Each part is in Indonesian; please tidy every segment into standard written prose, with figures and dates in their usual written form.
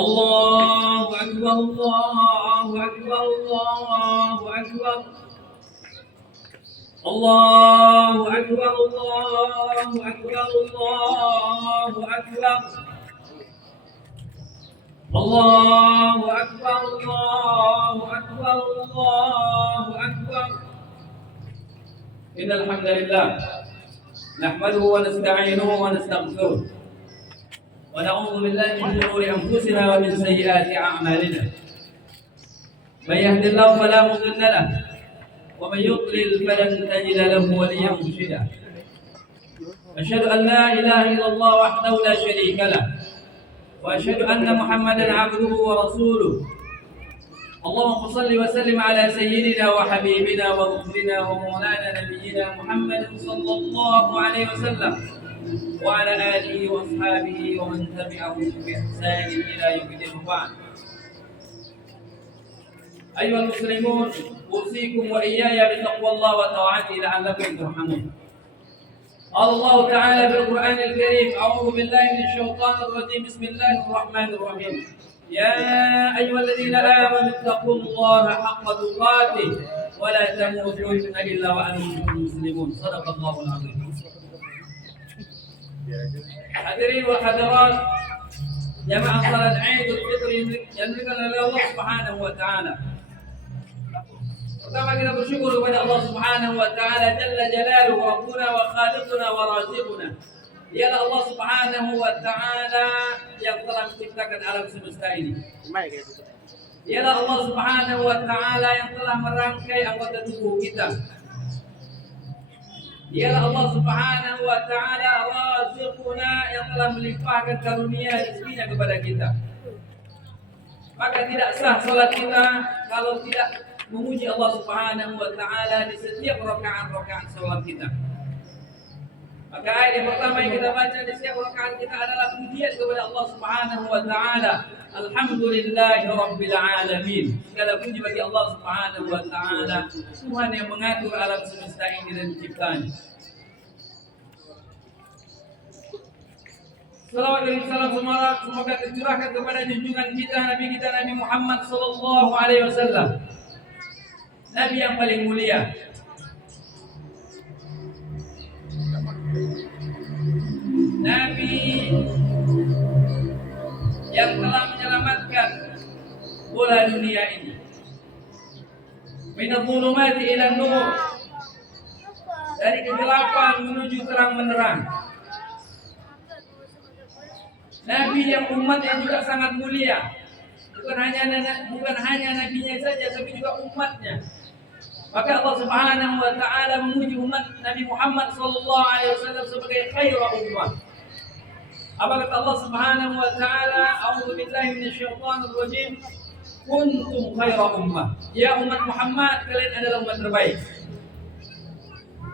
الله أكبر الله أكبر الله أكبر الله أكبر الله أكبر الله أكبر الله أكبر الله أكبر الله أكبر إن الحمد لله نحمده ونستعينه ونستغفره ونعوذ بالله من شرور أنفسنا ومن سيئات أعمالنا من يهد الله فلا مضل له ومن يضلل فلن تجد له وليا مرشدا أشهد أن لا إله إلا الله وحده لا شريك له وأشهد أن محمدا عبده ورسوله اللهم صل وسلم على سيدنا وحبيبنا وذكرنا ومولانا نبينا محمد صلى الله عليه وسلم وعلى آله وأصحابه ومن تبعهم بإحسان إلى يوم الدين. أيها المسلمون أوصيكم وإياي بتقوى الله وطاعته لعلكم ترحمون. قال الله تعالى في القرآن الكريم: أعوذ بالله من الشيطان الرجيم، بسم الله الرحمن الرحيم. يا أيها الذين آمنوا اتقوا الله حق تقاته ولا تموتن إلا وأنتم مسلمون. صدق الله العظيم. Hadirin wal hadirat jamaah salat Idul Fitri yang dimuliakan oleh Allah Subhanahu wa taala. Pertama kita bersyukur kepada Allah Subhanahu wa taala jalla jalaluhu rabbuna wa khaliquna wa raziquna. Dialah Allah Subhanahu wa taala yang telah menciptakan alam semesta ini. Dialah Allah Subhanahu wa taala yang telah merangkai anggota tubuh kita. Dialah Allah Subhanahu wa taala raziquna yang telah melimpahkan karunia rizkinya kepada kita. Maka tidak sah salat kita kalau tidak memuji Allah Subhanahu wa taala di setiap rakaat-rakaat salat kita. Maka ayat yang pertama yang kita baca di setiap rakaat kita adalah pujian kepada Allah Subhanahu wa taala. Alhamdulillahi rabbil alamin. Segala puji bagi Allah Subhanahu wa taala, Tuhan yang mengatur alam semesta ini dan menciptanya. Salawat dan salam semoga tercurahkan kepada junjungan kita Nabi Muhammad sallallahu alaihi wasallam. Nabi yang paling mulia. Nabi yang telah menyelamatkan bola dunia ini. Minadh dhulumati ila nur. Dari kegelapan menuju terang benderang. Nabi yang umat yang juga sangat mulia. Bukan hanya nabinya saja tapi juga umatnya. Maka Allah Subhanahu wa taala memuji umat Nabi Muhammad sallallahu alaihi wasallam sebagai khairu ummah. Apa kata Allah Subhanahu wa taala? A'udzu billahi minasyaitonir rajim. Kuntum khairu ummah. Ya umat Muhammad, kalian adalah umat terbaik.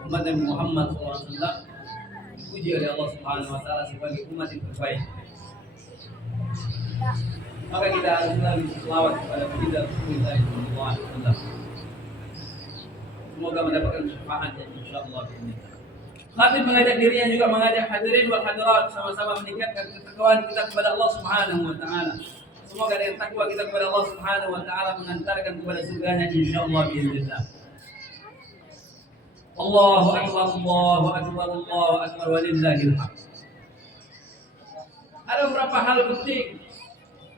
Umat Nabi Muhammad sallallahu alaihi wasallam dipuji oleh Allah Subhanahu wa taala sebagai umat yang terbaik. Maka kita harus selalu selawat kepada baginda Rasulullah sallallahu alaihi wasallam. Semoga mendapatkan syafaatnya insyaallah ini. Khatib mengajak dirinya juga mengajak hadirin wal hadirat sama-sama meningkatkan ketakwaan kita kepada Allah Subhanahu wa taala. Semoga dengan takwa kita kepada Allah Subhanahu wa taala mengantarkan kepada surganya insyaallah biiznillah. Allahu akbar Allahu akbar Allahu akbar walillahil hamd. Ada beberapa hal penting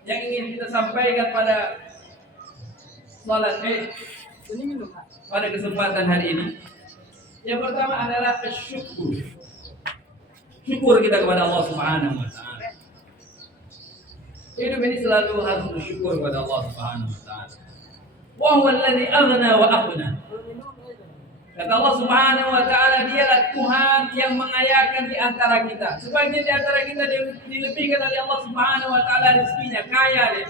yang ingin kita sampaikan pada salat Id pada kesempatan hari ini. Yang pertama adalah syukur. Syukur kita kepada Allah Subhanahu wa taala. Hidup ini selalu harus bersyukur kepada Allah Subhanahu wa taala. Wa huwa alladhi aghna wa aghna. Kata Allah Subhanahu wa taala, dialah Tuhan yang mengayakan di antara kita. Sebagian di antara kita dilebihkan oleh Allah Subhanahu wa taala rezekinya, kaya dia.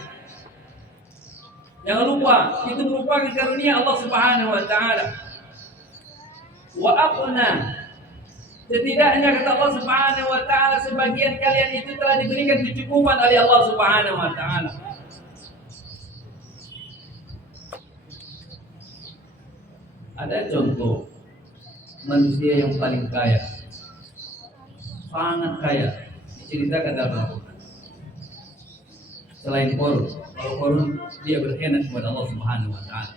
Jangan lupa, itu merupakan karunia Allah Subhanahu wa taala. Wa aqna. Setidaknya kata Allah Subhanahu wa taala, sebagian kalian itu telah diberikan kecukupan oleh Allah Subhanahu wa taala. Ada contoh manusia yang paling kaya, sangat kaya, diceritakan dalam Al-Quran. selain Korun. Kalau Korun dia berkhianat kepada Allah Subhanahu wa taala.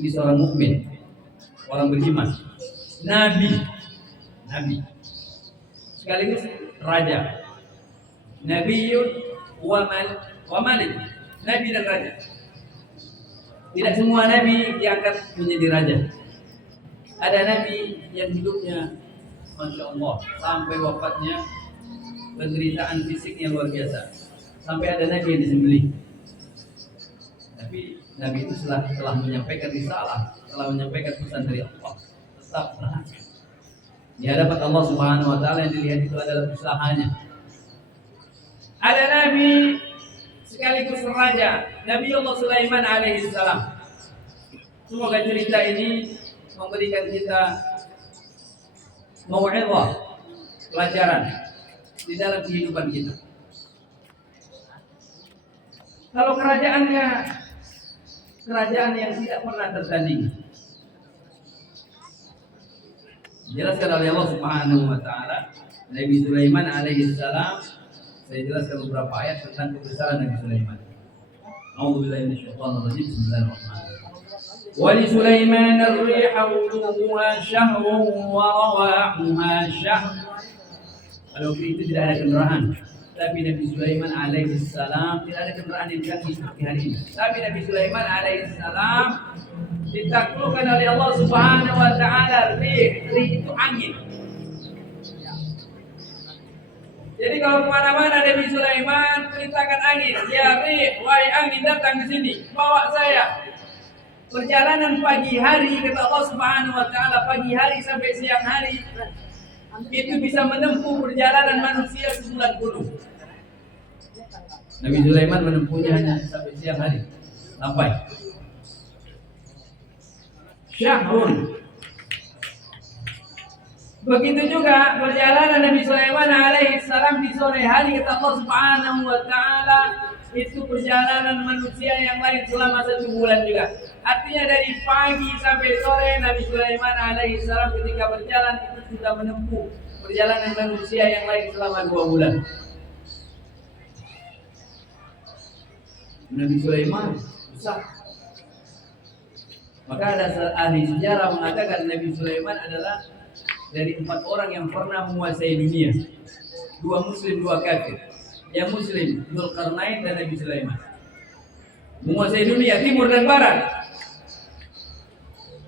Ini seorang mukmin, orang beriman, nabi, sekaligus raja. Nabiyun wa malik, nabi dan raja. Tidak semua nabi diangkat menjadi raja. Ada nabi yang hidupnya Masya Allah sampai wafatnya penderitaan fisiknya luar biasa. Sampai ada nabi yang disembelih. Tapi nabi itu telah menyampaikan risalah, telah menyampaikan pesan dari Allah. Tetap tahan. Di hadapan Allah Subhanahu wa taala yang dilihat itu adalah usahanya. Ada nabi sekaligus raja, Nabi Allah Sulaiman alaihi salam. Semoga cerita ini memberikan kita mau'izah, pelajaran di dalam kehidupan kita. Kalau kerajaan yang tidak pernah tertandingi. Dijelaskan oleh Allah Subhanahu wa taala, Nabi Sulaiman alaihi salam. Saya jelaskan beberapa ayat tentang kebesaran Nabi Sulaiman. A'udzubillahi minasyaitonir rajim. Bismillahirrahmanirrahim. Wa li Sulaiman ar-riha ghuduwwuha syahrun wa rawahuha syahr. Kalau itu tidak ada kendaraan, tapi Nabi Sulaiman alaihi salam tidak ada kendaraan yang canggih seperti hari ini. Tapi Nabi Sulaiman alaihi salam ditaklukkan oleh Allah Subhanahu wa taala. Rih itu angin. Jadi kalau kemana-mana Nabi Sulaiman perintahkan angin, ya rih, wahai angin datang ke sini, bawa saya. Perjalanan pagi hari kata Allah Subhanahu wa taala, pagi hari sampai siang hari itu bisa menempuh perjalanan manusia sebulan penuh. Nabi Sulaiman menempuhnya hanya sampai siang hari. Sampai syahrun. Begitu juga perjalanan Nabi Sulaiman alaihi salam di sore hari kata Allah Subhanahu wa taala itu perjalanan manusia yang lain selama 1 bulan juga. Artinya dari pagi sampai sore Nabi Sulaiman alaihi salam ketika berjalan itu sudah menempuh perjalanan manusia yang lain selama 2 bulan. Nabi Sulaiman besar. Maka ada ahli sejarah mengatakan Nabi Sulaiman adalah dari 4 orang yang pernah menguasai dunia. 2 muslim, 2 kafir. Yang muslim Dzulqarnain dan Nabi Sulaiman. Menguasai dunia timur dan barat.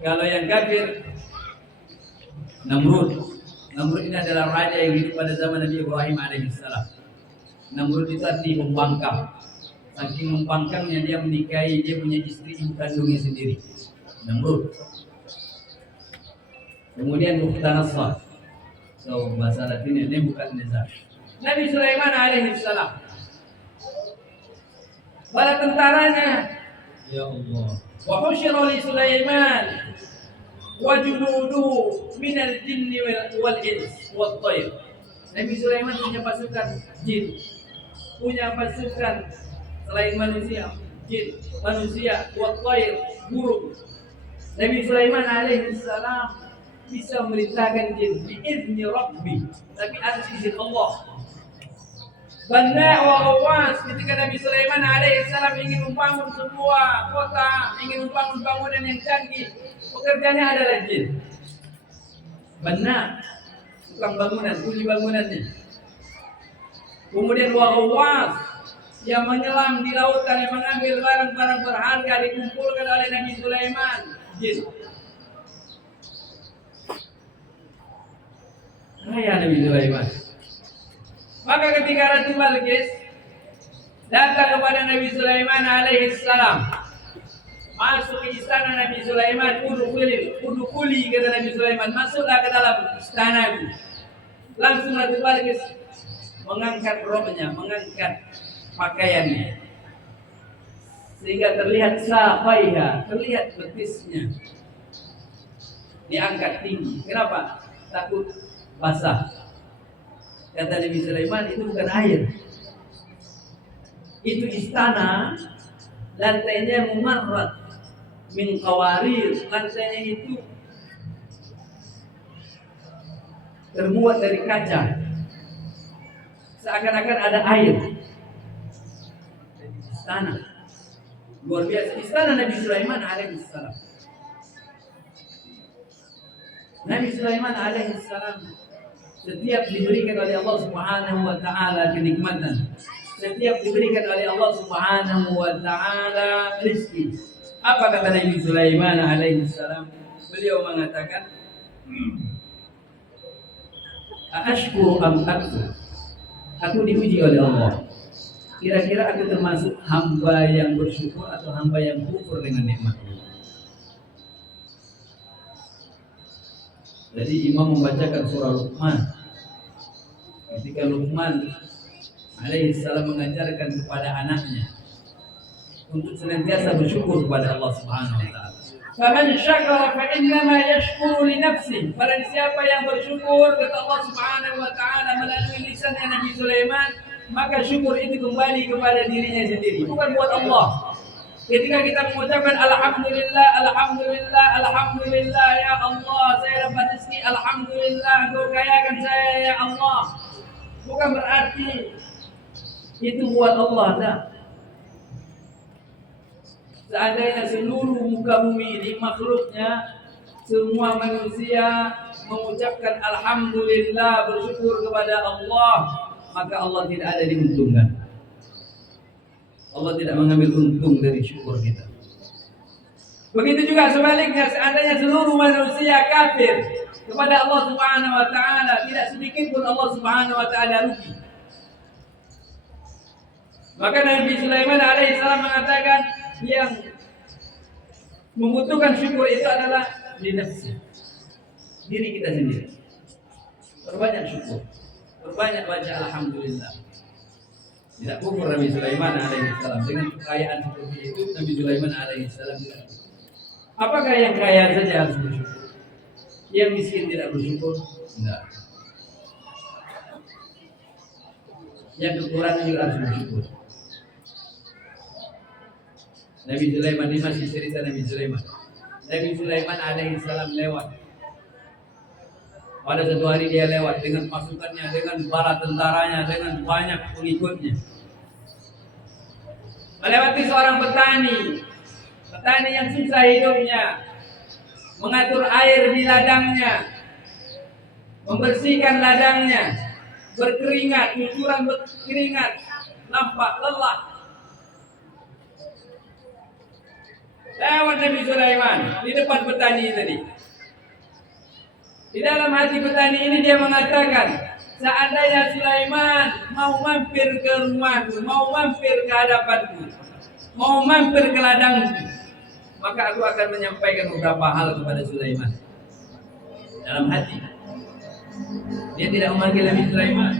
Kalau yang kafir Namrud. Namrud ini adalah raja yang hidup pada zaman Nabi Ibrahim alaihissalam. Namrud itu arti membangkang. Saking membangkangnya dia menikahi, dia punya istri ibu kandungnya sendiri. Namrud. Kemudian Mukhtanasar. So bahasa Latinnya ini bukan Nizar. Nabi Sulaiman alaihissalam. Bala tentaranya, ya Allah. Wa husyira li Sulaiman wa junuduhu minal jinni wal ins wat tayr. Nabi Sulaiman punya pasukan jin, punya pasukan selain manusia, jin, manusia, wat tayr, burung. Nabi Sulaiman alaihissalam bisa memerintahkan jin biizni Rabbi, tapi atas izin Allah. Banda wa Awas ketika Nabi Sulaiman alaihissalam ingin membangun sebuah kota, ingin membangun bangunan yang canggih, pekerjanya adalah jin. Banda, tukang bangunan, kuli bangunannya. Kemudian wa Awas yang menyelam di lautan, yang mengambil barang-barang berharga dikumpulkan oleh Nabi Sulaiman, jin. Kaya Nabi Sulaiman. Maka ketika Ratu Balqis datang kepada Nabi Sulaiman alaihissalam, masuk ke istana Nabi Sulaiman, udukuli kata Nabi Sulaiman, masuklah ke dalam istanaku. Langsung Ratu Balqis mengangkat robnya, mengangkat pakaiannya, sehingga terlihat safaiha, terlihat betisnya, diangkat tinggi. Kenapa? Takut basah. Kata Nabi Sulaiman, itu bukan air, itu istana. Lantainya mumarrat min qawarir, lantainya itu terbuat dari kaca, seakan-akan ada air. istana. Luar biasa istana Nabi Sulaiman alaihissalam. Nabi Sulaiman alaihissalam setiap diberikan oleh Allah Subhanahu wa taala kenikmatan, setiap diberikan oleh Allah Subhanahu wa taala rezeki. Apa kata Nabi Sulaiman alaihissalam? Beliau mengatakan, "Ashkuru am akfur?" Aku diuji oleh Allah. Kira-kira aku termasuk hamba yang bersyukur atau hamba yang kufur dengan nikmat Allah. Jadi Imam membacakan surah Luqman. Ketika Luqman alaihissalam mengajarkan kepada anaknya untuk senantiasa bersyukur kepada Allah Subhanahu wa taala. Faman syakara fa innama yashkuru li nafsihi. Barang siapa yang bersyukur kata Allah Subhanahu wa taala melalui lisannya Nabi Sulaiman, maka syukur itu kembali kepada dirinya sendiri, bukan buat Allah. Ketika kita mengucapkan alhamdulillah, alhamdulillah, alhamdulillah ya Allah, saya dapat rezeki, alhamdulillah, Engkau kayakan saya ya Allah. Bukan berarti itu buat Allah, tak. Seandainya seluruh muka bumi ini makhluknya, semua manusia mengucapkan alhamdulillah, bersyukur kepada Allah, maka Allah tidak ada diuntungkan. Allah tidak mengambil untung dari syukur kita. Begitu juga sebaliknya, seandainya seluruh manusia kafir kepada Allah Subhanahu wa taala, tidak sedikit pun Allah Subhanahu wa taala rugi. Maka Nabi Sulaiman alaihissalam mengatakan, yang membutuhkan syukur itu adalah di nafsi, diri kita sendiri. Perbanyak syukur, perbanyak baca alhamdulillah. Tidak kufur Nabi Sulaiman alaihissalam dengan kekayaan seperti itu. Nabi Sulaiman alaihissalam tidak. Apakah yang kaya saja harus bersyukur? Yang miskin tidak bersyukur? Tidak. Yang kekurangan juga harus bersyukur. Nabi Sulaiman ini masih cerita Nabi Sulaiman. Nabi Sulaiman alaihissalam lewat. Pada satu hari dia lewat dengan pasukannya, dengan para tentaranya, dengan banyak pengikutnya. Melewati seorang petani yang susah hidupnya, mengatur air di ladangnya, membersihkan ladangnya, berkeringat, cucuran berkeringat, nampak lelah. Lewat Nabi Sulaiman di depan petani tadi. Di dalam hati petani ini dia mengatakan, seandainya Sulaiman mau mampir ke rumahku, mau mampir ke hadapanku, mau mampir ke ladangku, maka aku akan menyampaikan beberapa hal kepada Sulaiman. Dalam hati dia tidak memanggil Nabi Sulaiman,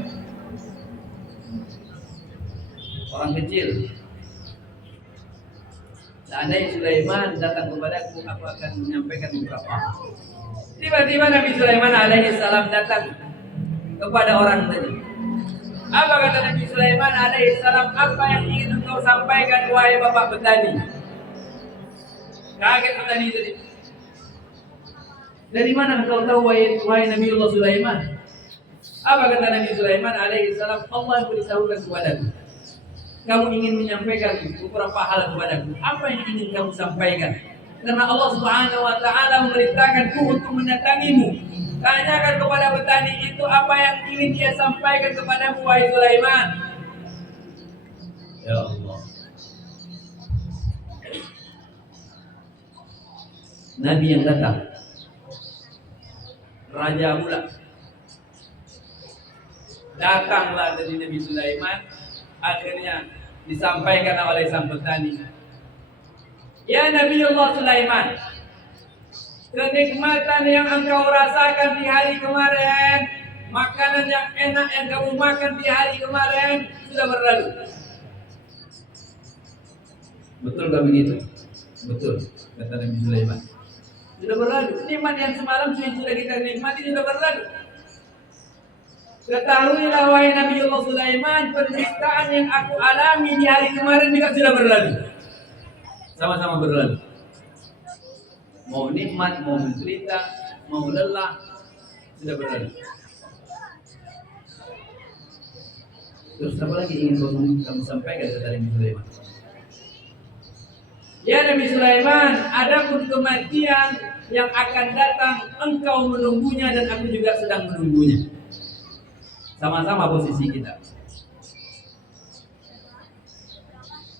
orang kecil. Seandainya Sulaiman datang kepadaku, aku akan menyampaikan beberapa hal. Tiba-tiba Nabi Sulaiman alaihissalam datang kepada orang tadi. Apa kata Nabi Sulaiman alaihissalam? Apa yang ingin engkau sampaikan wahai bapak petani? Kaget petani tadi. Dari mana engkau tahu wahai Nabiullah Sulaiman? Apa kata Nabi Sulaiman alaihissalam? Allah yang beritahukan kepadaku. Kamu ingin menyampaikan beberapa hal kepadaku. Apa yang ingin kamu sampaikan? Karena Allah Subhanahu wa taala memerintahkanku untuk mendatangimu. Tanyakan kepada petani itu apa yang ingin dia sampaikan kepadamu wahai Sulaiman. Ya Allah. Nabi yang datang, raja pula. Datanglah dari Nabi Sulaiman, akhirnya disampaikan oleh sang petani. Ya Nabiullah Sulaiman, kenikmatan yang engkau rasakan di hari kemarin, makanan yang enak yang kamu makan di hari kemarin sudah berlalu. Betul gak begitu? Betul, kata Nabi Sulaiman. Sudah berlalu. Nikmat yang semalam sudah kita nikmati sudah berlalu. Ketahuilah wahai Nabiullah Sulaiman, penderitaan yang aku alami di hari kemarin juga sudah berlalu. Sama-sama berlalu. Mau nikmat, mau menderita, mau lelah, sudah berlalu. Terus apa lagi ingin kamu sampaikan kepada Nabi Sulaiman? Ya Nabi Sulaiman, adapun kematian yang akan datang, engkau menunggunya dan aku juga sedang menunggunya. Sama-sama posisi kita.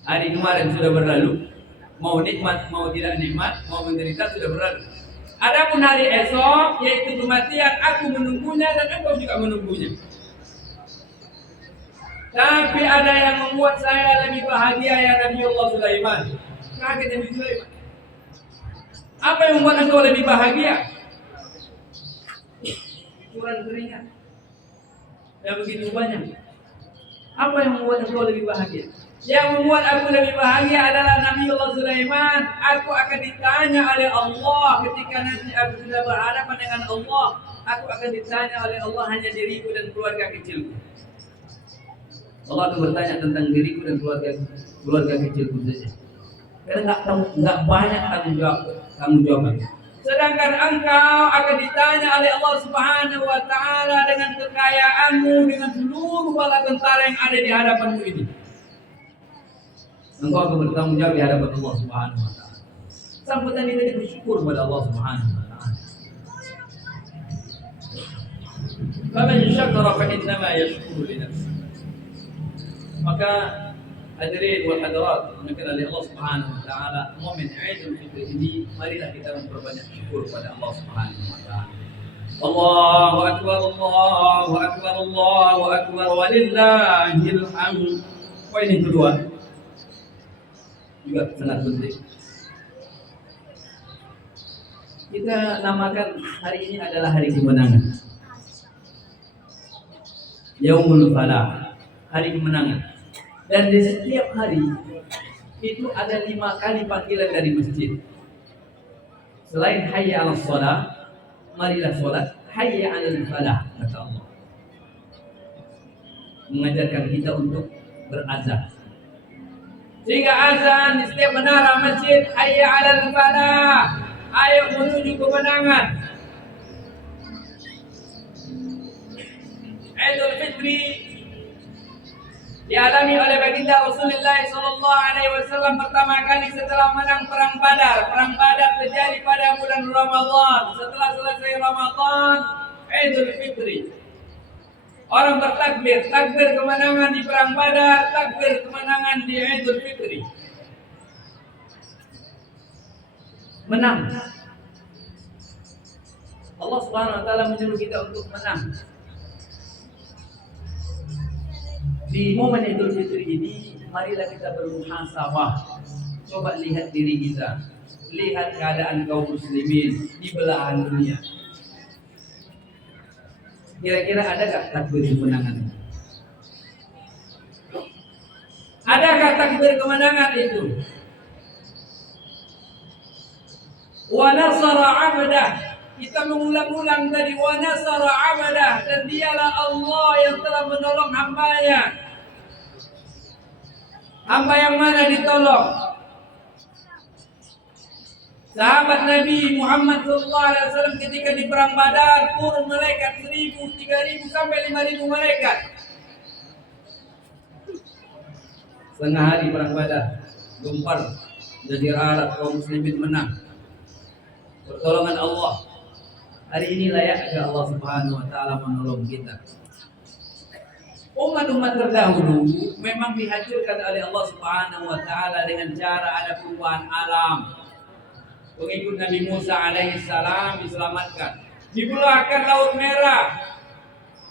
Hari kemarin sudah berlalu, mau nikmat, mau tidak nikmat, mau menderita sudah berlalu. Adapun hari esok, yaitu kematian, aku menunggunya dan engkau juga menunggunya. Tapi ada yang membuat saya lebih bahagia ya Nabi Allah Sulaiman. Kaget Nabi Sulaiman. Apa yang membuat engkau lebih bahagia? Curan keringat yang begitu banyak. Apa yang membuat engkau lebih bahagia? Yang membuat aku lebih bahagia adalah Nabi Allah Sulaiman. Aku akan ditanya oleh Allah ketika nanti aku sudah berhadapan dengan Allah. Aku akan ditanya oleh Allah hanya diriku dan keluarga kecilku. Allah akan bertanya tentang diriku dan keluarga kecilku saja. Karena nggak banyak tanggung jawab. Sedangkan engkau akan ditanya oleh Allah Subhanahu wa taala dengan kekayaanmu, dengan seluruh bala tentara yang ada di hadapanmu ini. Engkau akan bertanggung jawab di hadapan Allah Subhanahu wa taala. Sambutan ini bersyukur kepada Allah Subhanahu wa taala. Faman syakara fa innama yashkuru li nafsihi. Maka hadirin wal hadirat demikian oleh Allah Subhanahu wa taala, momen Idul Fitri ini marilah kita memperbanyak syukur kepada Allah Subhanahu wa taala. Allahu akbar, Allahu akbar, Allahu akbar, walillahil hamd. Poin yang kedua juga sangat penting. Kita namakan hari ini adalah hari kemenangan. Yaumul Falah, hari kemenangan. Dan di setiap hari itu ada 5 kali panggilan dari masjid. Selain hayya 'alas shalah, marilah salat, hayya 'alal falah, kata Allah. Mengajarkan kita untuk berazan. Sehingga azan di setiap menara masjid, hayya 'alal falah, ayo menuju kemenangan. Idul Fitri dialami oleh baginda Rasulullah SAW pertama kali setelah menang perang Badar. Perang Badar terjadi pada bulan Ramadan. Setelah selesai Ramadan, Idul Fitri. Orang bertakbir, takbir kemenangan di perang Badar, takbir kemenangan di Idul Fitri. Menang. Allah Subhanahu wa taala menyuruh kita untuk menang. Di momen Idul Fitri ini, marilah kita bermuhasabah. Coba lihat diri kita, lihat keadaan kaum muslimin di belahan dunia. Kira-kira adakah takbir kemenangan? Adakah takbir kemenangan itu? Wa nasara 'abdah. Kita mengulang-ulang tadi, wa nasara 'abdah, dan dialah Allah yang telah menolong hamba-Nya. Hamba yang mana ditolong? Sahabat Nabi Muhammad SAW ketika di perang Badar, turun malaikat 1.000, 3.000 sampai 5.000 malaikat. Setengah hari perang Badar, gempar Jazirah Arab, kaum muslimin menang. Pertolongan Allah. Hari ini layaknya Allah Subhanahu wa taala menolong kita. Umat-umat terdahulu memang dihancurkan oleh Allah Subhanahu wa taala dengan cara ada perubahan alam. Pengikut Nabi Musa alaihi salam diselamatkan. Dibelahkan Laut Merah.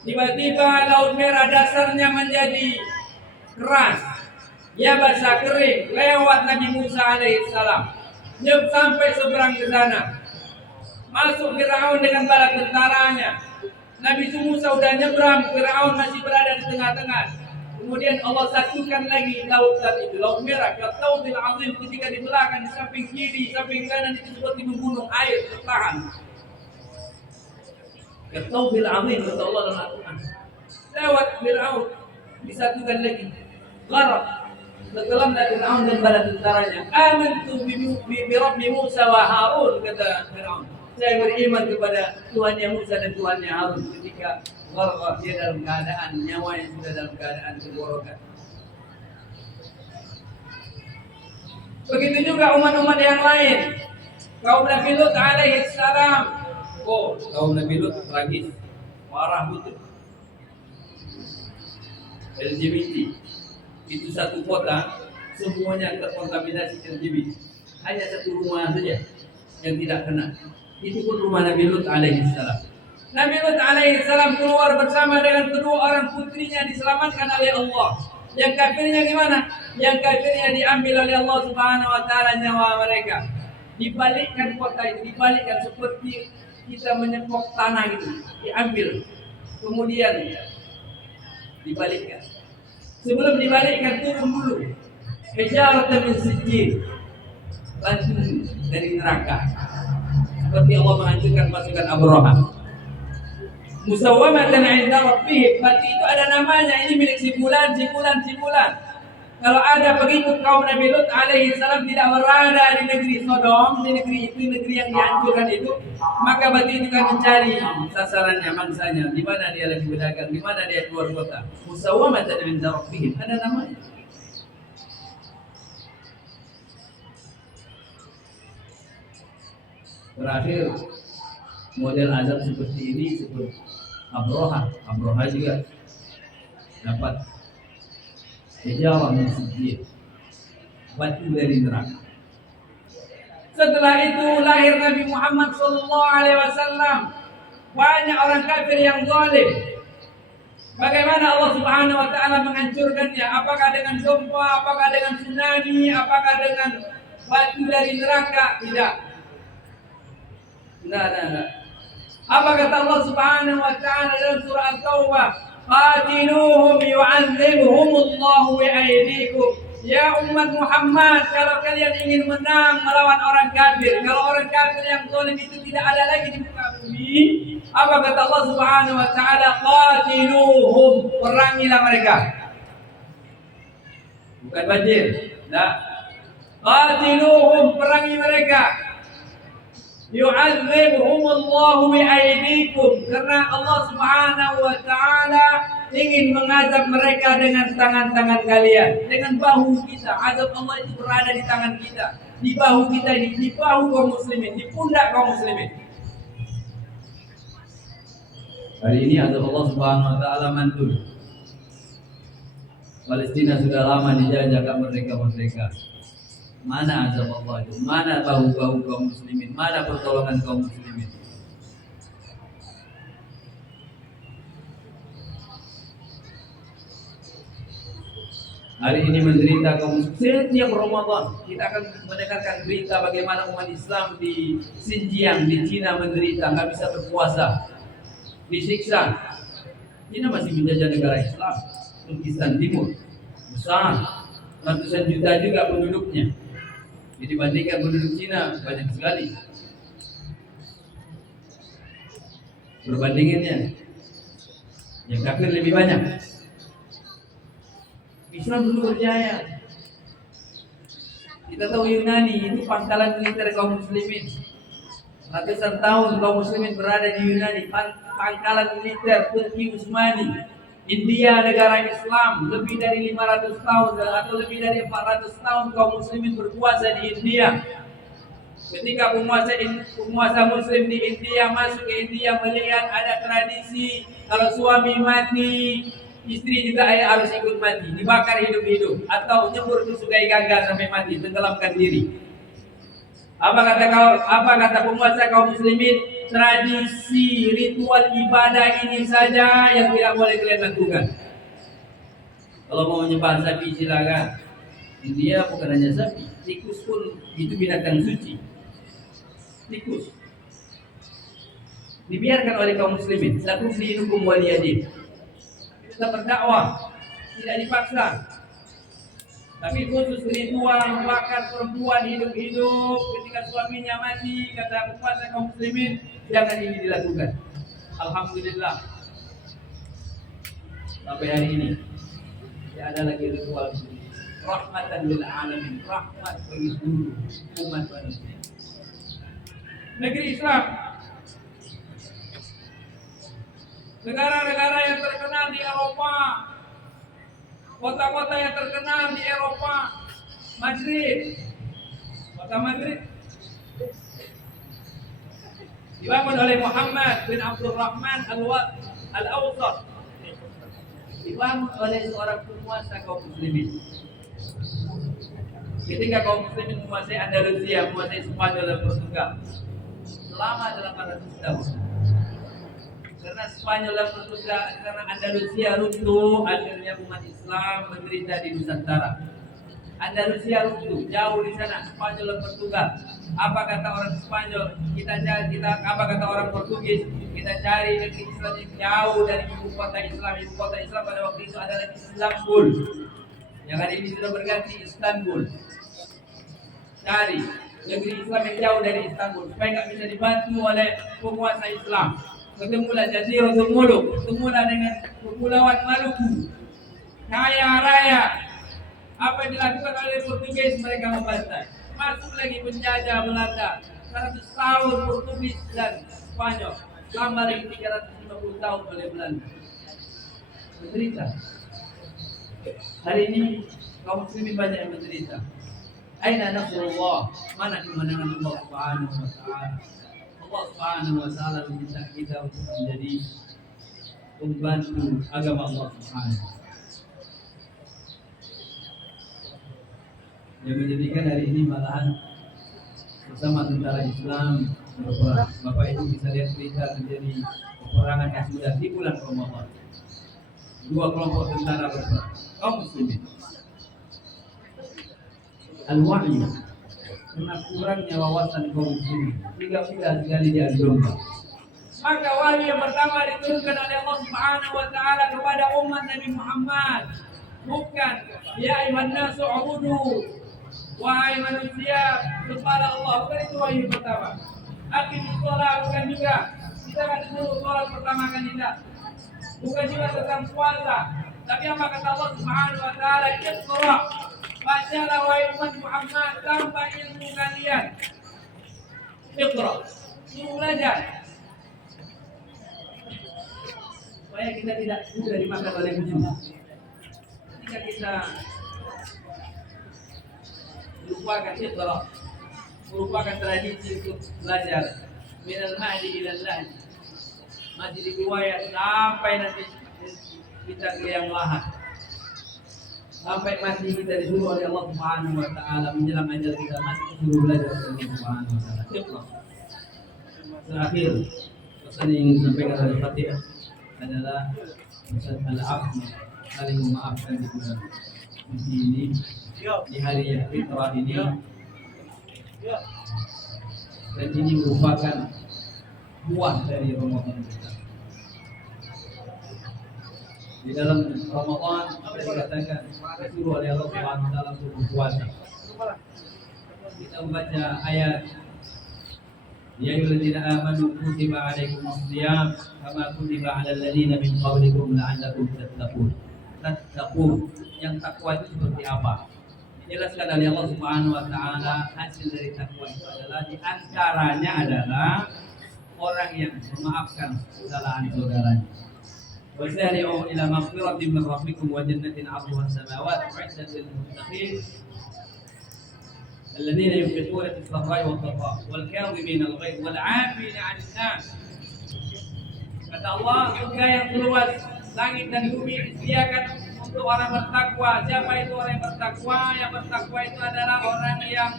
Tiba-tiba Laut Merah dasarnya menjadi keras. Ya basah kering, lewat Nabi Musa alaihi salam. Sampai seberang ke sana. Masuk Firaun dengan bala tentaranya. Nabi Musa sudah nyebrang, Firaun masih berada di tengah-tengah. Kemudian Allah satukan lagi laut itu, Laut Merah. Laut Azim ketika dibelahkan di samping kiri, samping kanan itu seperti membunuh air tertahan. Laut Azim kata Allah dalam Al-Quran. Lewat Firaun disatukan lagi. Gharq. Tenggelamlah Firaun dan bala tentaranya. Amantu bi Rabbi Musa wa Harun, kata Firaun. Saya beriman kepada Tuhannya Musa dan Tuhannya Harun. Ketika gharq, dia dalam keadaan nyawa yang sudah dalam keadaan tenggorokan. Begitu juga umat-umat yang lain. Kaum Nabi Lut alaihi salam. Oh, kaum Nabi Lut tragis. Marah betul. LGBT. Itu satu kota, semuanya terkontaminasi LGBT. Hanya satu rumah saja yang tidak kena. Itu pun rumah Nabi Lut alaihi salam. Nabi Lut alaihi salam keluar bersama dengan kedua orang putrinya, diselamatkan oleh Allah. Yang kafirnya gimana? Yang kafirnya diambil oleh Allah Subhanahu wa taala nyawa mereka. Dibalikkan kota itu, dibalikkan seperti kita menyepok tanah itu, diambil. Kemudian dibalikkan. Sebelum dibalikkan turun dulu. Hijaratan min sijil. Batu dari neraka. Seperti Allah menghancurkan pasukan Abraha. Musawwamatan 'inda rabbih. Batu itu ada namanya, ini milik si fulan, si fulan, si fulan. Kalau ada pengikut kaum Nabi Lut alaihi salam tidak berada di negeri Sodom, di negeri itu, negeri yang dihancurkan itu, maka batu itu akan mencari sasarannya, mangsanya, di mana dia lagi berdagang, di mana dia keluar kota. Musawwamatan 'inda rabbih, ada namanya. Terakhir model azab seperti ini seperti Abraha juga dapat hijarah min sijil, batu dari neraka. Setelah itu lahir Nabi Muhammad SAW. Banyak orang kafir yang zalim. Bagaimana Allah Subhanahu wa taala menghancurkannya? Apakah dengan gempa, apakah dengan tsunami, apakah dengan batu dari neraka? Tidak. Tidak. Apa kata Allah Subhanahu wa taala dalam surah At-Taubah? Qatiluhum yu'adzibhumullahu bi'aydikum. Ya umat Muhammad, kalau kalian ingin menang melawan orang kafir, kalau orang kafir yang zalim itu tidak ada lagi di muka bumi, apa kata Allah Subhanahu wa taala? Qatiluhum, perangilah mereka. Bukan banjir. Nah. Qatiluhum, perangi mereka. Yu'adzibhumullahu bi'aydikum, karena Allah Subhanahu wa taala ingin mengazab mereka dengan tangan-tangan kalian, dengan bahu kita. Azab Allah itu berada di tangan kita, di bahu kita ini, di bahu kaum muslimin, di pundak kaum muslimin. Hari ini azab Allah Subhanahu wa taala mantul. Palestina sudah lama dijajah merdeka. Mana azab Allah itu? Mana bahu-bahu kaum muslimin? Mana pertolongan kaum muslimin? Hari ini menderita kaum muslimin. Setiap Ramadan kita akan mendengarkan berita bagaimana umat Islam di Xinjiang, di Cina menderita, nggak bisa berpuasa, disiksa. Cina masih menjajah negara Islam, Turkistan Timur, besar, ratusan juta juga penduduknya. Jadi dibandingkan penduduk Cina banyak sekali. Perbandingannya, yang kafir lebih banyak. Islam dulu berjaya. Kita tahu Yunani itu pangkalan militer kaum muslimin. Ratusan tahun kaum muslimin berada di Yunani, pangkalan militer Turki Utsmani. India negara Islam lebih dari 500 tahun atau lebih dari 400 tahun kaum muslimin berpuasa di India. Ketika penguasa muslim di India masuk ke India, melihat ada tradisi kalau suami mati, istri juga harus ikut mati, dibakar hidup-hidup atau nyebur ke sungai Gangga sampai mati, tenggelamkan diri. Apa kata penguasa kaum muslimin? Tradisi ritual ibadah ini saja yang tidak boleh kalian lakukan. Kalau mau menyembah sapi silakan. India bukan hanya sapi, tikus pun itu binatang suci. Tikus dibiarkan oleh kaum muslimin. Lakum dinukum waliyadin. Kita berdakwah, tidak dipaksa. Tapi khusus ritual membakar perempuan hidup-hidup ketika suaminya mati, kata penguasa kaum muslimin, jangan ini dilakukan. Alhamdulillah, sampai hari ini tidak ada lagi ritual ini. Rahmatan lil alamin, rahmat bagi seluruh umat manusia. Negeri Islam, negara-negara yang terkenal di Eropa, kota-kota yang terkenal di Eropa, Madrid, Kota Madrid dibangun oleh Muhammad bin Abdul Rahman Al-Awsat, dibangun oleh seorang penguasa kaum muslimin. Ketika kaum muslimin menguasai Andalusia, menguasai Spanyol dan Portugal selama 800 tahun. Karena Spanyol dan Portugal, karena Andalusia runtuh, akhirnya umat Islam menderita di Nusantara. Andalusia runtuh, jauh di sana Spanyol dan Portugal. Apa kata orang Spanyol? Apa kata orang Portugis? Kita cari negeri Islam yang jauh dari ibu kota Islam. Ibu kota Islam pada waktu itu adalah Istanbul. Yang hari ini sudah berganti Istanbul. Cari negeri Islam yang jauh dari Istanbul supaya nggak bisa dibantu oleh penguasa Islam. Ketemulah Jaziratul Muluk, ketemulah dengan Kepulauan Maluku, kaya raya. Apa yang dilakukan oleh Portugis mereka membantai. Masuk lagi penjajah Belanda, 100 tahun Portugis dan Spanyol, tambah lagi 350 tahun oleh Belanda. Menderita. Hari ini kaum muslimin banyak yang menderita. Aina nasrullah? Mana kemenangan Allah Subhanahu wa taala? Allah Subhanahu wa taala meminta kita untuk menjadi pembantu agama Allah Subhanahu. Yang menjadikan hari ini malahan bersama tentara Islam berperang. Bapak Ibu bisa lihat berita terjadi peperangan yang sudah di bulan Ramadan. 2 kelompok tentara berperang. Kaum muslimin. Al-wahyu, karena kurangnya wawasan kaum muslimin, tidak mudah sekali diajarkan. Maka wahyu yang pertama diturunkan oleh Allah Subhanahu wa taala kepada umat Nabi Muhammad. Bukan ya ayuhan nasu ubudu, wahai manusia kepada Allah. Bukan itu wahyu pertama. Aqimus shalah bukan juga. Kita akan disuruh sholat pertama kan tidak. Bukan juga tentang puasa. Tapi apa kata Allah Subhanahu wa taala? Iqra. Bacalah wahai umat Muhammad tanpa ilmu kalian. Iqra. Suruh belajar. Supaya kita tidak mudah dimakan oleh musuh. Ketika kita melupakan Iqra, merupakan tradisi untuk belajar minal mahdi ilal lahdi, masih diriwayat sampai nanti kita ke yang lahat, sampai mati kita disuruh oleh Allah Subhanahu wa taala menjelang ajal kita masih disuruh belajar oleh Allah Subhanahu wa taala. Iqra. Terakhir pesan yang ingin disampaikan oleh Fatihah adalah pesan al-afw, saling memaafkan di bulan suci ini, di hari yang fitrah ini. Dan ini merupakan buah dari Ramadan kita. Di dalam Ramadan apa dikatakan disuruh oleh Allah Subhanahu wa taala untuk berpuasa. Kita membaca ayat ya ayyuhalladzina amanu kutiba alaikumus shiyam kama kutiba alal ladzina min qablikum la'allakum tattaqun. Tattaqun, yang takwa itu seperti apa? Dijelaskan oleh Allah Subhanahu wa taala hasil dari takwa itu adalah di antaranya adalah orang yang memaafkan kesalahan saudaranya. Wasari'u ila maghfiratin min rabbikum wa jannatin 'arduha as-samawati 'iddat lil muttaqin الذين ينفقون في السراء والضراء والكاظمين الغيظ والعافين عن الناس. Kata Allah, surga yang luas, langit dan bumi disediakan untuk orang bertakwa. Siapa itu orang yang bertakwa? Yang bertakwa itu adalah orang yang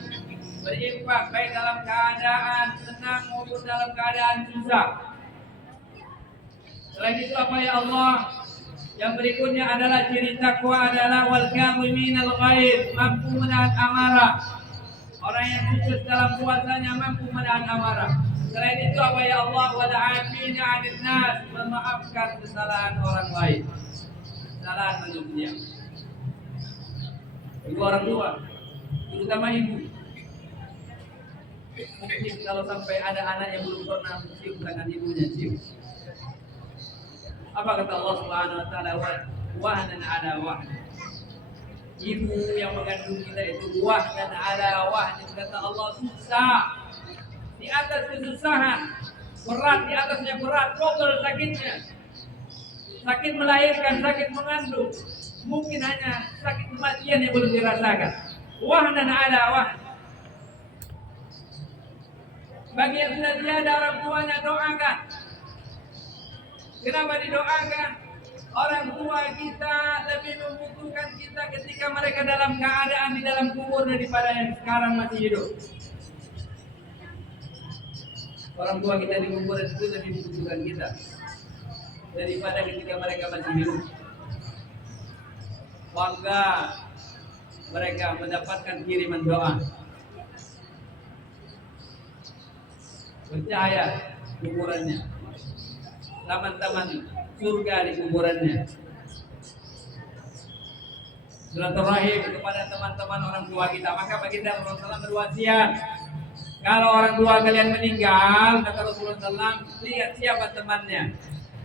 berinfak baik dalam keadaan senang maupun dalam keadaan susah. Selain itu apa ya Allah? Yang berikutnya adalah ciri takwa adalah wal kaziminal ghaidh, mampu menahan amarah. Orang yang sukses dalam puasanya mampu menahan amarah. Selain itu apa ya Allah? Wal 'afina 'anil nas, memaafkan kesalahan orang lain. Kesalahan manusia. Ibu orang tua, terutama ibu. Mungkin kalau sampai ada anak yang belum pernah mencium tangan ibunya, cium. Apa kata Allah Subhanahu wa taala? Wahnan 'ala wahn. Ibu yang mengandung kita itu wahnan 'ala wahn. Kata Allah, susah di atas kesusahan, berat di atasnya berat, double sakitnya. Sakit melahirkan, sakit mengandung, mungkin hanya sakit kematian yang belum dirasakan. Wahnan 'ala wahn. Bagi yang sudah tiada orang tuanya, doakan. Kenapa didoakan? Orang tua kita lebih membutuhkan kita ketika mereka dalam keadaan di dalam kubur daripada yang sekarang masih hidup. Orang tua kita di kubur itu lebih membutuhkan kita daripada ketika mereka masih hidup. Bangga mereka mendapatkan kiriman doa. Percaya kuburannya, taman-taman surga di kuburannya. Silaturahim kepada teman-teman orang tua kita. Maka baginda Rasulullah SAW berwasiat, kalau orang tua kalian meninggal, kata Rasulullah SAW, lihat siapa temannya,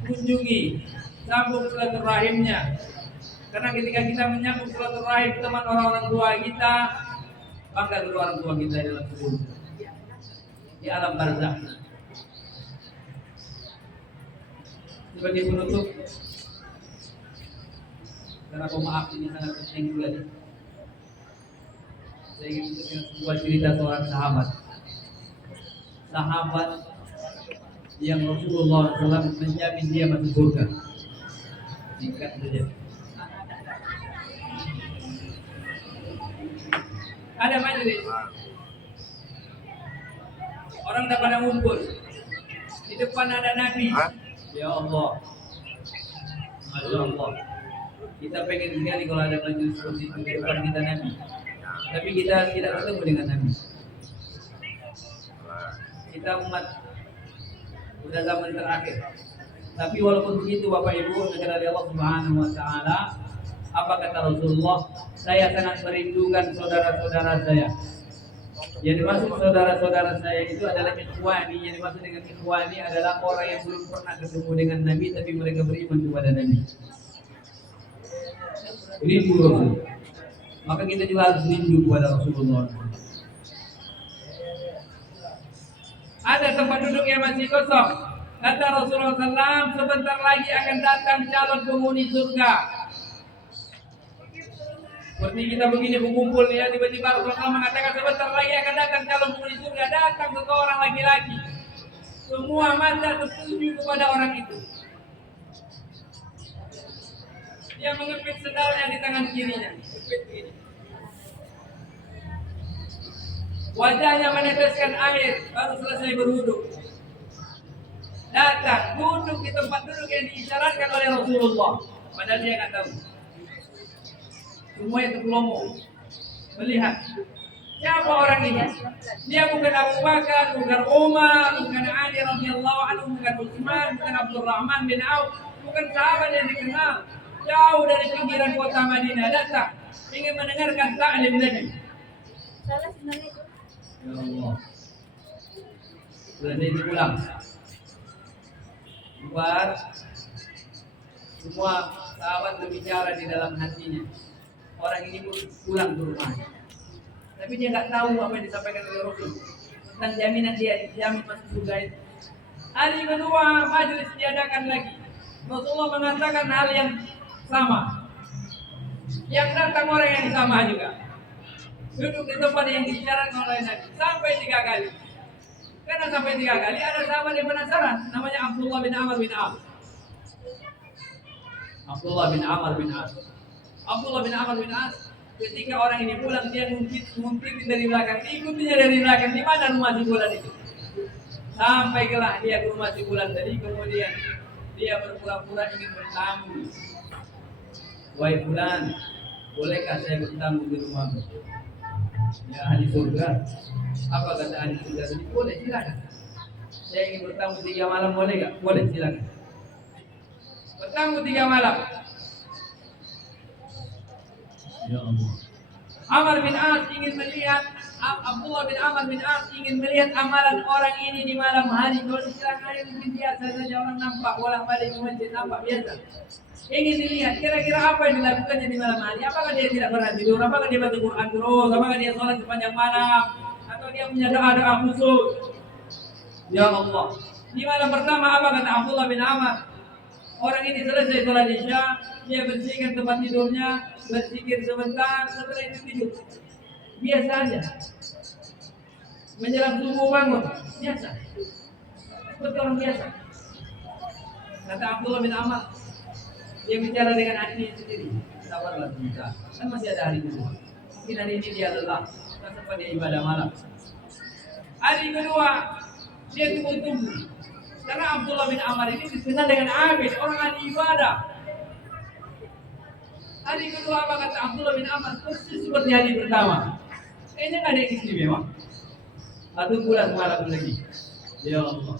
kunjungi, sambung silaturahimnya. Karena ketika kita menyambung silaturahim teman orang-orang tua kita, bangga kedua orang tua kita dalam kubur, di alam barzakh. Sebagai penutup, karena pemaaf ini sangat penting juga nih. Saya ingin menunjukkan sebuah cerita seorang sahabat yang Rasulullah SAW menjamin dia masuk surga. Singkat saja. Ada majelis, orang dah pada ngumpul, di depan ada Nabi. Ya Allah, Masya Allah, kita pengen sekali kalau ada majelis seperti itu di depan kita Nabi. Tapi kita tidak ketemu dengan Nabi. Kita umat sudah zaman terakhir. Tapi walaupun begitu Bapak Ibu, dari Allah Subhanahu Wa Taala, apa kata Rasulullah? Saya sangat merindukan saudara-saudara saya. Yang dimaksud saudara-saudara saya itu adalah ikhwani. Yang dimaksud dengan ikhwani adalah orang yang belum pernah ketemu dengan Nabi tapi mereka beriman kepada Nabi. Rindu Rasul. Maka kita juga harus rindu kepada Rasulullah. Ada tempat duduk yang masih kosong. Kata Rasulullah SAW, sebentar lagi akan datang calon penghuni surga. Seperti kita begini berkumpul ya, tiba-tiba Rasulullah mengatakan sebentar lagi akan datang calon penghuni surga. Datang seseorang laki-laki. Semua mata tertuju kepada orang itu. Dia mengepit sendalnya di tangan kirinya. Wajahnya meneteskan air, baru selesai berwudu. Datang, duduk di tempat duduk yang diisyaratkan oleh Rasulullah. Padahal dia nggak tahu. Semua yang terkelompok melihat siapa orang ini. Dia bukan Abu Bakar, bukan Umar, bukan Ali radhiyallahu anhu, bukan Utsman, bukan Abdurrahman bin Auf, bukan sahabat yang dikenal. Jauh dari pinggiran kota Madinah datang, ingin mendengarkan ta'lim Nabi. Salah sebenarnya itu. Ya Allah. Sudah jadi pulang. Buat semua sahabat berbicara di dalam hatinya. Orang ini pulang ke rumah, tapi dia nggak tahu apa yang disampaikan oleh Rasul tentang jaminan dia dijamin masuk surga itu. Hari kedua majelis diadakan lagi. Rasulullah mengatakan hal yang sama. Yang datang orang yang sama juga. Duduk di tempat yang dibicarakan oleh Nabi sampai 3 kali. Karena sampai 3 kali ada sahabat yang penasaran, namanya Abdullah bin Amr bin As. Abdullah bin Amr bin As. Abdullah bin Amr bin As, ketika orang ini pulang, dia mungkin dari belakang, ikutinya dari belakang. Di mana rumah si bulan itu? Sampai kelah dia ke rumah si bulan tadi, kemudian dia berpura-pura ingin bertamu. Wahai bulan, bolehkah saya bertamu di rumahmu? Ya ahli surga. Apa kata ahli surga tadi? Boleh, silakan. Saya ingin bertamu 3 malam, boleh nggak? Boleh, silakan. Bertamu 3 malam. Ya Allah. Amr bin As ingin melihat, Abdullah bin Amr bin As ingin melihat amalan orang ini di malam hari. Kalau siang hari mungkin biasa saja, orang nampak bolak-balik ke masjid, nampak biasa. Ingin dilihat kira-kira apa yang dilakukannya di malam hari. Apakah dia tidak pernah tidur? Apakah dia baca Quran terus? Apakah dia sholat sepanjang malam? Atau dia punya doa-doa khusus? Ya Allah. Di malam pertama apa kata Abdullah bin Amr? Orang ini selesai sholat isya, dia bersihkan tempat tidurnya, berzikir sebentar, setelah itu tidur. Biasa aja. menjelang subuh bangun, biasa. Seperti orang biasa. Kata Abdullah bin Amr, dia bicara dengan hati sendiri. Sabarlah sebentar, kan masih ada hari kedua. Mungkin hari ini dia lelah, tak sempat dia ibadah malam. Hari kedua, dia tunggu-tunggu. Karena Abdullah bin Amr ini dikenal dengan abid, orang ahli ibadah. Hari kedua apa kata Abdullah bin Amr? Persis seperti hari pertama. Kayaknya nggak ada yang istimewa. Atau pula semalam lagi. Ya Allah.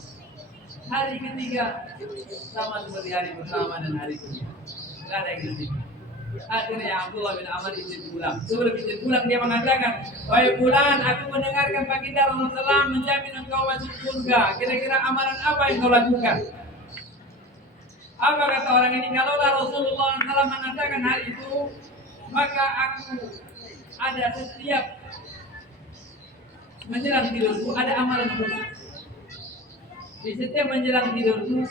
Hari ketiga sama seperti hari pertama dan hari kedua. Nggak ada yang istimewa. Akhirnya Abdullah bin Amr izin pulang. Sebelum izin pulang dia mengatakan, wahai fulan, aku mendengarkan baginda Rasulullah menjamin engkau masuk surga. Kira-kira amalan apa yang kau lakukan? Apa kata orang ini? Kalaulah Rasulullah SAW mengatakan hal itu, maka aku ada setiap menjelang tidurku ada amalan khusus. Di setiap menjelang tidurku,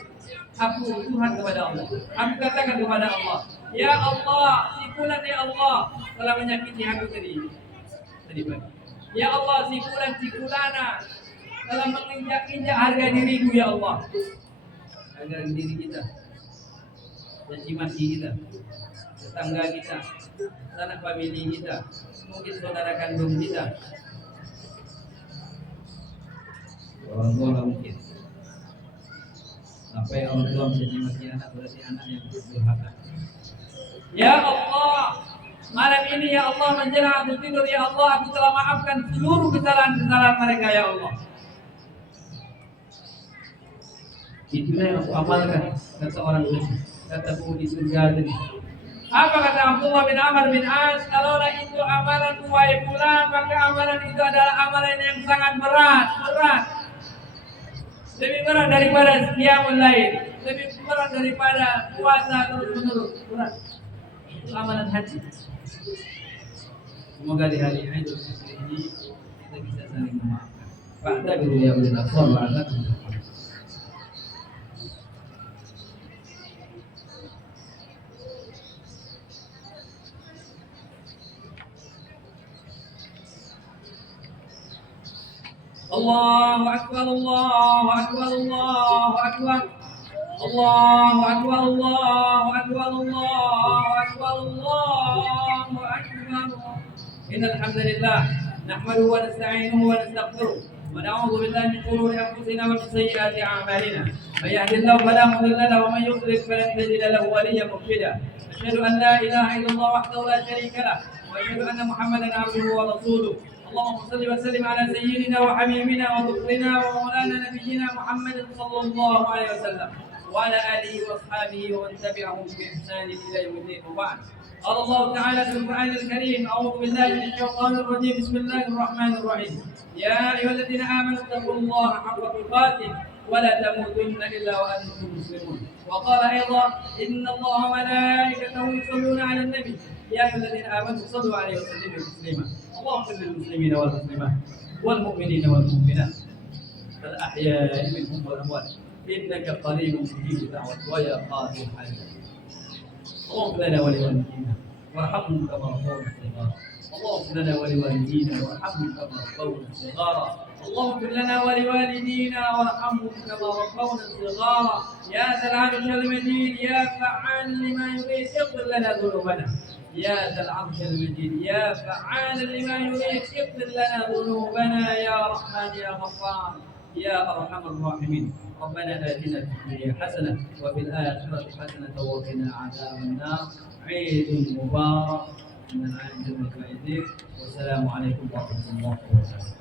aku curhat kepada Allah. Aku katakan kepada Allah, ya Allah, si fulan ya Allah telah menyakiti aku tadi pagi. Ya Allah, si fulan si fulana telah menginjak-injak harga diriku ya Allah. Harga diri kita, caci maki kita, tetangga kita, sanak famili kita, mungkin saudara kandung kita. Orang tua nggak mungkin. Sampai orang tua menjadi maki anak berarti anak yang durhaka. Ya Allah, malam ini ya Allah menjelang aku tidur ya Allah, aku telah maafkan seluruh kesalahan-kesalahan mereka ya Allah. Itulah yang aku amalkan, kata orang itu, kata penghuni surga tadi. Apa kata Abdullah bin Amr bin As? Kalaulah itu amalan wahai fulan, maka amalan itu adalah amalan yang sangat berat. Lebih berat daripada qiyamul lail, lebih berat daripada puasa terus-menerus, berat. Itu amalan haji. Semoga di hari Idul Fitri ini kita bisa saling memaafkan. Fa'tabiru ya ulil absar la'allakum turhamun. Allahu Akbar, Allahu Akbar, Allahu Akbar. Allahu Akbar, Allahu Akbar, Allahu Akbar, Allahu Akbar. Innal hamdalillah nahmaduhu wa nasta'inuhu wa nastaghfiruh wa na'udzu billahi min shururi anfusina wa min sayyiati a'malina. May yahdihillahu fala mudilla lahu wa man yudlil falan tajida lahu waliyyan murshida. Asyhadu an la ilaha illallah wahdahu la syarika lah wa asyhadu anna Muhammadan 'abduhu wa rasuluh. اللهم صل وسلم على سيدنا وحبيبنا وذكرنا ومولانا نبينا محمد صلى الله عليه وسلم وعلى اله واصحابه ومن تبعهم باحسان الى يوم الدين وبعد. قال الله تعالى في القران الكريم: اعوذ بالله من الشيطان الرجيم، بسم الله الرحمن الرحيم. يا ايها الذين امنوا اتقوا الله حق تقاته ولا تموتن الا وانتم مسلمون. وقال ايضا: ان الله وملائكته يصلون على النبي يا ايها الذين امنوا صلوا عليه وسلموا تسليما. اللهم صل للمسلمين والمسلمات والمؤمنين والمؤمنات الاحياء منهم والاموات انك قريب مجيب الدعوه ويا قاضي الحاجات. اللهم لنا ولوالدينا وارحمهم كما ربونا صغارا. اللهم لنا ولوالدينا وارحمهم كما ربونا صغارا. اللهم لنا ولوالدينا وارحمهم كما ربونا صغارا. يا ذا العرش المجيد يا فعال لما يريد اغفر لنا ذنوبنا. يا ذا العرش المجيد يا فعال لما يريد اغفر لنا ذنوبنا يا رحمن يا غفار يا ارحم الراحمين. ربنا آتنا في الدنيا حسنة وفي الآخرة حسنة وقنا عذاب النار. عيد مبارك من العيد والفائزين والسلام عليكم ورحمة الله وبركاته.